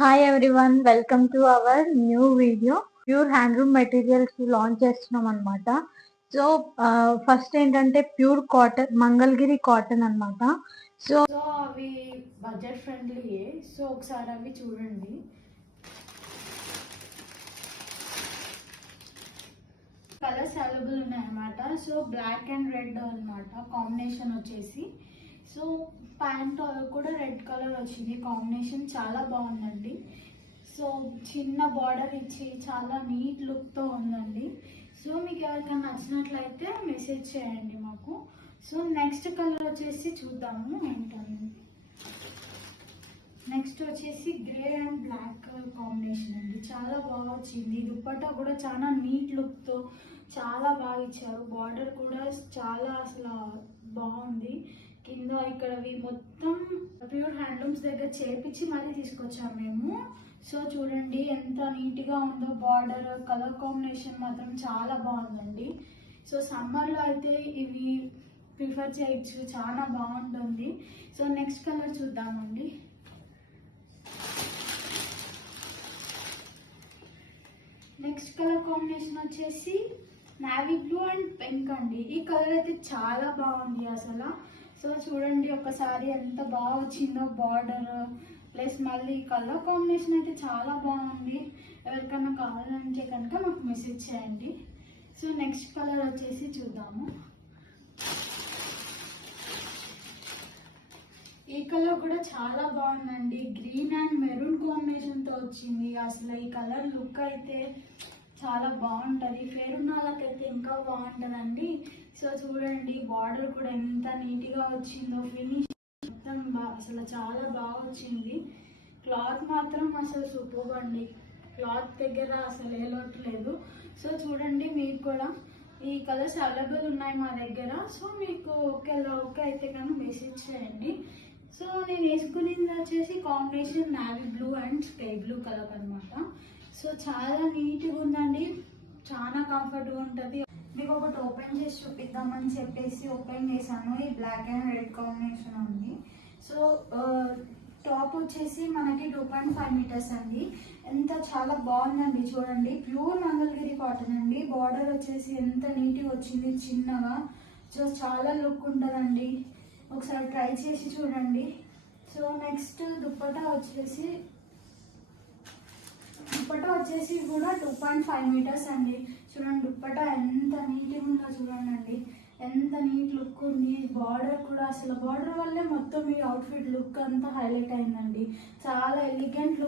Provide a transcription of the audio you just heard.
Hi everyone, welcome to our new video. Pure handloom materials launch చేస్తున్నాం అనమాట. So first ఏంటంటే pure cotton, Mangalagiri cotton అనమాట. So అవి budget ఫ్రెండ్లీయే. So ఒకసారి అవి చూడండి. కలర్స్ అవైలబుల్ ఉన్నాయన్నమాట. సో బ్లాక్ అండ్ రెడ్ అనమాట కాంబినేషన్ వచ్చేసి. సో ప్యాంట్ కూడా రెడ్ కలర్ వచ్చింది, కాంబినేషన్ చాలా బాగుందండి. సో చిన్న బార్డర్ ఇచ్చి చాలా నీట్ లుక్తో ఉందండి. సో మీకు ఎవరికైనా నచ్చినట్లయితే మెసేజ్ చేయండి మాకు. సో నెక్స్ట్ కలర్ వచ్చేసి చూద్దాము ఏంటని. నెక్స్ట్ వచ్చేసి grey and black colour combination అండి, చాలా బాగా వచ్చింది. దుప్పట్టా కూడా చాలా నీట్ లుక్తో చాలా బాగా ఇచ్చారు. బార్డర్ కూడా చాలా అసలు బాగుంది. కింద ఇక్కడవి మొత్తం ప్యూర్ హ్యాండ్లూమ్స్ దగ్గర చేపించి మళ్ళీ తీసుకొచ్చాము మేము. సో చూడండి ఎంత నీట్గా ఉందో. బార్డర్ కలర్ కాంబినేషన్ మాత్రం చాలా బాగుందండి. సో సమ్మర్లో అయితే ఇవి ప్రిఫర్ చేయొచ్చు, చాలా బాగుంటుంది. సో నెక్స్ట్ కలర్ చూద్దామండి. నెక్స్ట్ కలర్ కాంబినేషన్ వచ్చేసి నావీ బ్లూ అండ్ పింక్ అండి. ఈ కలర్ అయితే చాలా బాగుంది అసలు. సో చూడండి ఒకసారి ఎంత బాగా వచ్చిందో బార్డర్ ప్లస్ మళ్ళీ కలర్ కాంబినేషన్ అయితే చాలా బాగుంది. ఎవరికైనా కావాలంటే కనుక మాకు మెసేజ్ చేయండి. సో నెక్స్ట్ కలర్ వచ్చేసి చూద్దాము. ఈ కలర్ కూడా చాలా బాగుందండి. గ్రీన్ అండ్ మెరూన్ కాంబినేషన్తో వచ్చింది. అసలు ఈ కలర్ లుక్ అయితే చాలా బాగుంటుంది. ఫేర్ ఉన్న వాళ్ళకైతే ఇంకా బాగుంటుందండి. సో చూడండి బార్డర్ కూడా ఎంత నీట్గా వచ్చిందో. ఫినిష్ మొత్తం అసలు చాలా బాగా వచ్చింది. క్లాత్ మాత్రం అసలు సూపర్ అండి. క్లాత్ దగ్గర అసలు ఏ లోటు లేదు. సో చూడండి మీకు కూడా ఈ కలర్స్ అవైలబుల్ ఉన్నాయి మా దగ్గర. సో మీకు ఓకేలా ఓకే అయితే కానీ మెసేజ్ చేయండి. సో నేను వేసుకునేది వచ్చేసి combination navy blue and sky blue colour అనమాట. సో చాలా నీట్గా ఉందండి, చాలా కంఫర్ట్గా ఉంటుంది. మీకు ఒకటి ఓపెన్ చేసి చూపిద్దామని చెప్పేసి ఓపెన్ చేశాను. ఈ బ్లాక్ అండ్ రెడ్ కాంబినేషన్ ఉంది. సో టాప్ వచ్చేసి మనకి 2.5 మీటర్స్ అండి. ఎంత చాలా బాగుందండి. చూడండి ప్యూర్ మంగళగిరి కాటన్ అండి. బార్డర్ వచ్చేసి ఎంత నీట్గా వచ్చింది చిన్నగా. సో చాలా లుక్ ఉంటుందండి, ఒకసారి ట్రై చేసి చూడండి. సో నెక్స్ట్ దుప్పటా వచ్చేసి కూడా 2.5 మీటర్స్ అండి. చూడండి దుప్పటా ఎంత నీట్గా ఉందో చూడండి, ఎంత నీట్ లుక్ ఉంది. బార్డర్ కూడా అసలు బార్డర్ వల్లే మొత్తం ఈ అవుట్ఫిట్ లుక్ అంతా హైలైట్ అయిందండి. చాలా ఎలిగెంట్ లుక్